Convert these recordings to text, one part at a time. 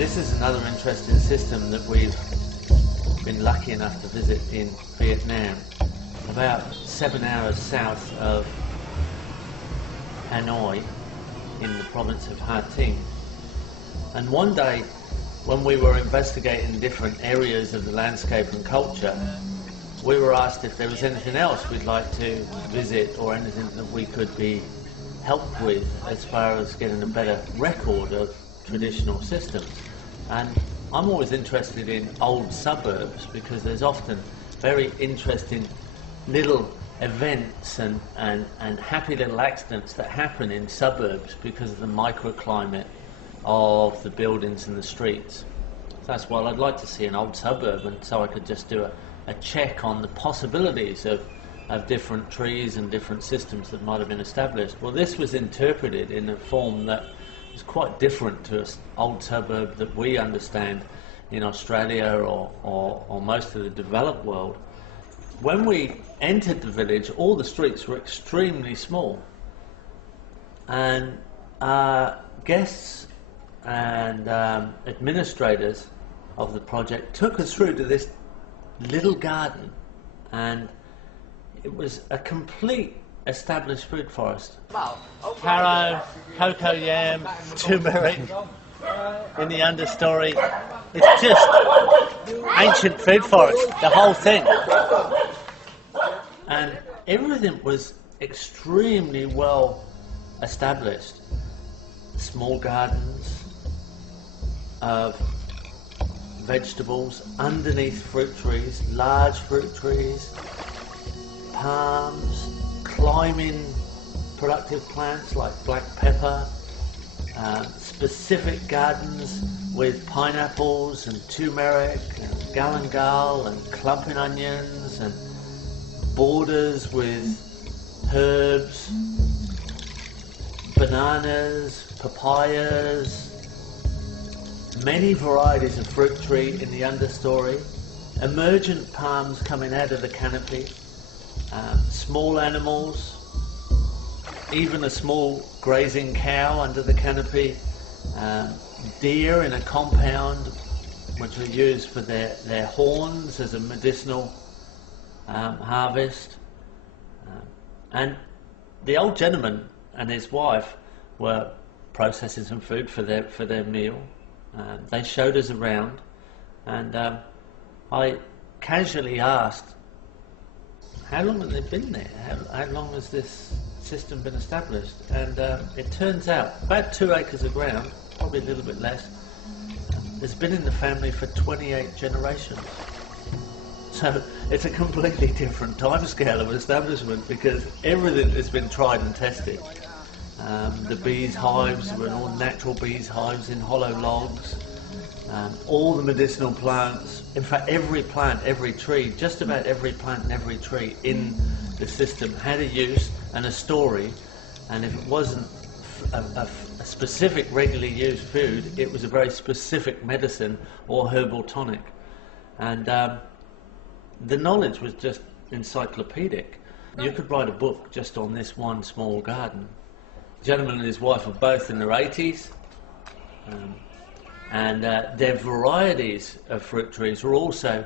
This is another interesting system that we've been lucky enough to visit in Vietnam, about 7 hours south of Hanoi in the province of Ha Tinh. And one day, when we were investigating different areas of the landscape and culture, we were asked if there was anything else we'd like to visit or anything that we could be helped with as far as getting a better record of traditional systems. And I'm always interested in old suburbs because there's often very interesting little events and happy little accidents that happen in suburbs because of the microclimate of the buildings and the streets. That's why I'd like to see an old suburb, and so I could just do a check on the possibilities of different trees and different systems that might have been established. Well, this was interpreted in a form that is quite different to an old suburb that we understand in Australia or most of the developed world. When we entered the village, all the streets were extremely small, and our guests and administrators of the project took us through to this little garden, and it was a complete established food forest. Taro, cocoa yam, turmeric in the understory. It's just ancient food forest, the whole thing. And everything was extremely well established. Small gardens of vegetables underneath fruit trees, large fruit trees, palms, climbing productive plants like black pepper, specific gardens with pineapples and turmeric and galangal and clumping onions, and borders with herbs, bananas, papayas, many varieties of fruit tree in the understory, emergent palms coming out of the canopy, small animals, even a small grazing cow under the canopy, deer in a compound which are used for their horns as a medicinal harvest. And the old gentleman and his wife were processing some food for their meal. They showed us around, and I casually asked, how long have they been there? How long has this system been established? And it turns out about 2 acres of ground, probably a little bit less, has been in the family for 28 generations. So it's a completely different timescale of establishment because everything has been tried and tested. The bees' hives were all natural bees' hives in hollow logs. All the medicinal plants, in fact every plant, every tree, just about every plant and every tree in the system had a use and a story, and if it wasn't a specific regularly used food, it was a very specific medicine or herbal tonic. And the knowledge was just encyclopedic. You could write a book just on this one small garden. The gentleman and his wife are both in their 80s, and their varieties of fruit trees are also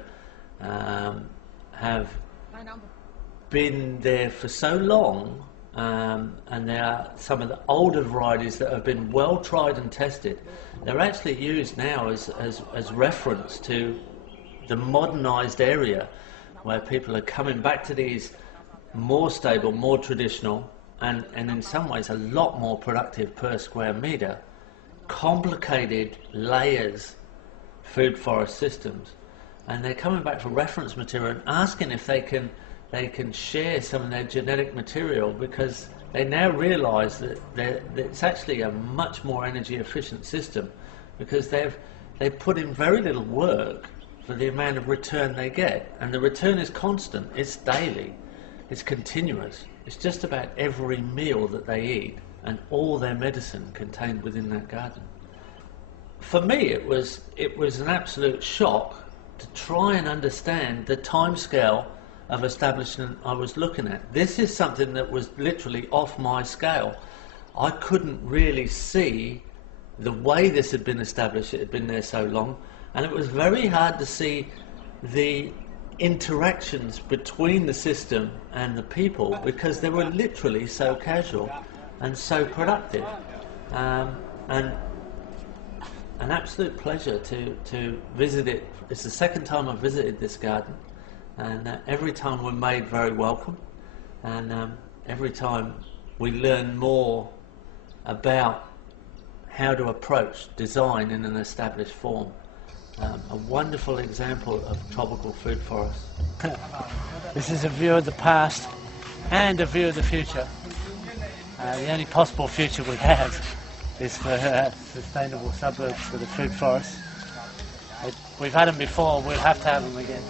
have been there for so long, and they are some of the older varieties that have been well tried and tested. They're actually used now as reference to the modernised area where people are coming back to these more stable, more traditional, and in some ways a lot more productive per square metre, complicated layers food forest systems. And they're coming back for reference material and asking if they can share some of their genetic material, because they now realise that it's actually a much more energy efficient system, because they've put in very little work for the amount of return they get, and the return is constant, it's daily, it's continuous. It's just about every meal that they eat and all their medicine contained within that garden. For me, it was an absolute shock to try and understand the timescale of establishment I was looking at. This is something that was literally off my scale. I couldn't really see the way this had been established. It had been there so long, and it was very hard to see the interactions between the system and the people, because they were literally so casual and so productive. And an absolute pleasure to visit it. It's the second time I've visited this garden, and every time we're made very welcome, and every time we learn more about how to approach design in an established form. A wonderful example of tropical food forest. This is a view of the past and a view of the future. The only possible future we have is for sustainable suburbs for the food forest. We've had them before, we'll have to have them again.